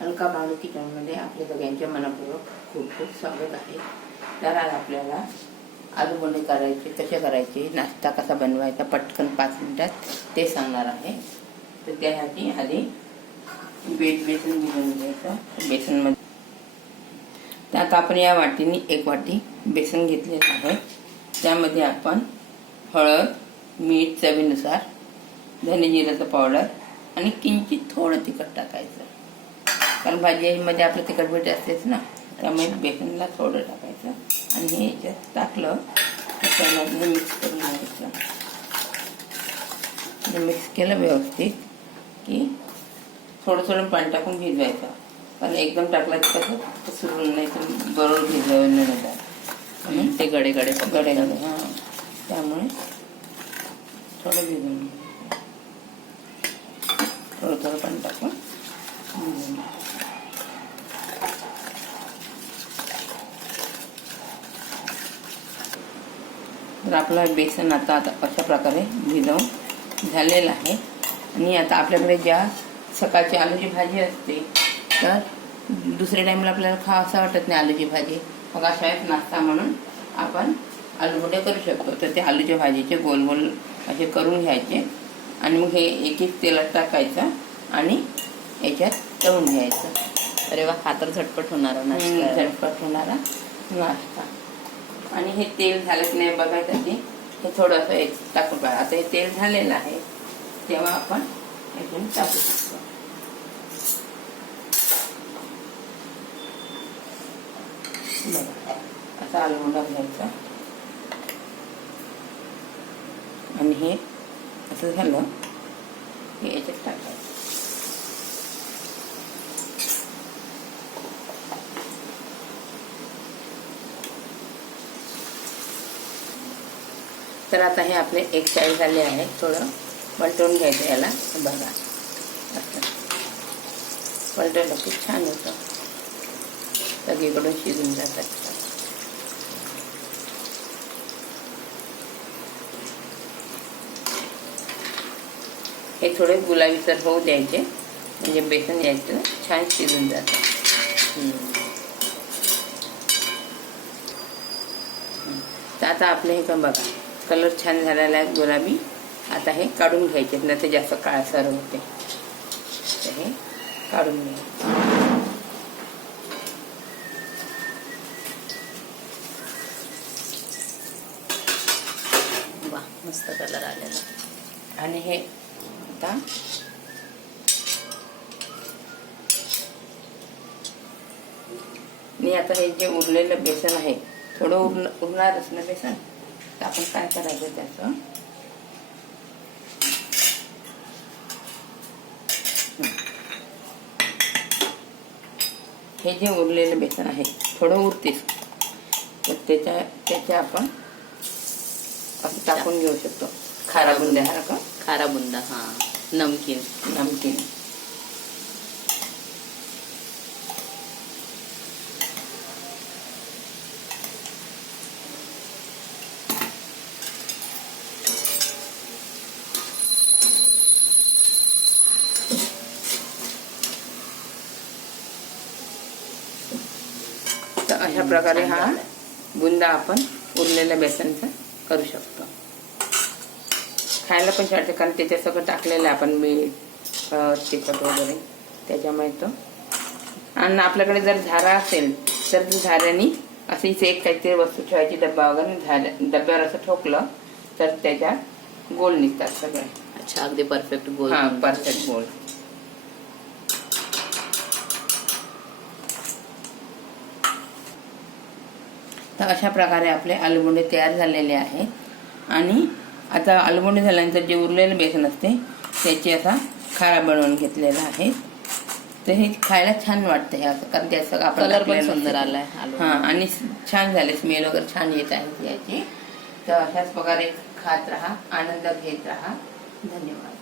अलका भानू किचनमध्ये आपल्या सगळ्यांच्या मनापूर्वक खूप खूप स्वागत आहे. तर आज आपल्याला आलू बोंडे करायचे कसे करायचे नाश्ता कसा बनवायचा पटकन पाच मिनटात ते सांगणार आहे. तर त्यासाठी आधी बेट बेसन भिजवून घ्यायचं बेसनमध्ये. तर आता आपण या वाटीने एक वाटी बेसन घेतलेलं आहे. त्यामध्ये आपण हळद मीठ चवीनुसार धने जिऱ्याचं पावडर आणि किंचित थोडं तिखट टाकायचं. कारण भाजीमध्ये आपलं तिखट मीठ असतेच ना. त्यामुळे बेसनला थोडं टाकायचं आणि हे याच्यात टाकलं त्यामध्ये मिक्स करून घ्यायचं. मिक्स केलं व्यवस्थित की थोडं थोडं पाणी टाकून भिजवायचं. कारण एकदम टाकलं की कसं सुरून नाही तर बरोबर भिजवायला नाही जात म्हणून ते गडे गडे गडे गडे हां. त्यामुळे थोडं भिजवून. थोडं थोडं पाणी टाकून भिजवून तर आपलं बेसन आता आता अशा प्रकारे भिजवून झालेलं आहे. आणि आता आपल्याकडे ज्या सकाळची आलूची भाजी असते तर दुसऱ्या टाईमला आपल्याला खा असं वाटत नाही आलूची भाजी. मग अशा एक नाश्ता म्हणून आपण आलूबोडे करू शकतो. तर ते आलूच्या भाजीचे गोल गोल असे करून घ्यायचे. आणि मग हे एक एक तेलात टाकायचं आणि याच्यात तळून घ्यायचं. अरे वा हा तर झटपट होणारा नाश्ता. झटपट होणारा नाश्ता. आणि हे तेल झालं की नाही बघायसाठी हे थोडंसं टाकून बघा. आता हे तेल झालेलं आहे. तेव्हा आपण यातून टाकू शकतो. आता असा आलमोंडा घ्यायचा. आणि हे असं झालं. हे याच्यात टाकायचं तर आता हे आपले एक साईड झाले आहे थोडं पलटवून घ्यायचं याला. बघा. पलटवलं की छान होतं. सगळीकडून शिजून जातात. हे थोडे गुलाबीसर होऊ द्यायचे म्हणजे बेसन यायचं छान शिजून जातं. तर आता आपलं हे पण बघा. कलर छान झालेला आहे गुलाबी. आता हे काढून घ्यायचे. ना ते जास्त काळसर होते. तर हे काढून घ्यायचे. मस्त कलर आलेला. आणि हे आता मी आता हे जे उरलेलं बेसन आहे थोडं उरन उरणारच ना बेसन? तर आपण काय करायचं त्याचं? हे जे उरलेलं बेसन आहे थोडं उरतेच तर त्याच्या त्याच्या आपण असं टाकून घेऊ शकतो. खारा बुंद्यासारखं खारा बुंदा हा. नमकीन. नमकीन. अशा प्रकारे हा बुंदा आपण उरलेल्या बेसनचा करू शकतो. खायला पण छान वाटते कारण त्याच्या सगळं टाकलेलं आहे आपण मीठ तिखट वगैरे. त्याच्यामुळे तो आणि आपल्याकडे जर झारा असेल तर झाऱ्याने असं इथे एक काहीतरी वस्तू ठेवायची डब्बा वगैरे झाऱ्या डब्यावर असं ठोकलं तर त्याच्यात गोल निघतात सगळे. अच्छा अगदी परफेक्ट गोल. हा. परफेक्ट गोल. तर अशा प्रकारे आपले आलूबोंडे तयार झालेले आहेत आणि आता आलूबोंडे झाल्यानंतर जे उरलेलं बेसन असते त्याची असा खारा बनवून घेतलेला आहे. तर हे खायला छान वाटतं हे असं कारण त्याचं आपण कलर पण सुंदर आलू हा आणि छान झाले स्मेल वगैरे छान येत आहे याची. तर अशाच प्रकारे खात राहा आनंद घेत राहा. धन्यवाद.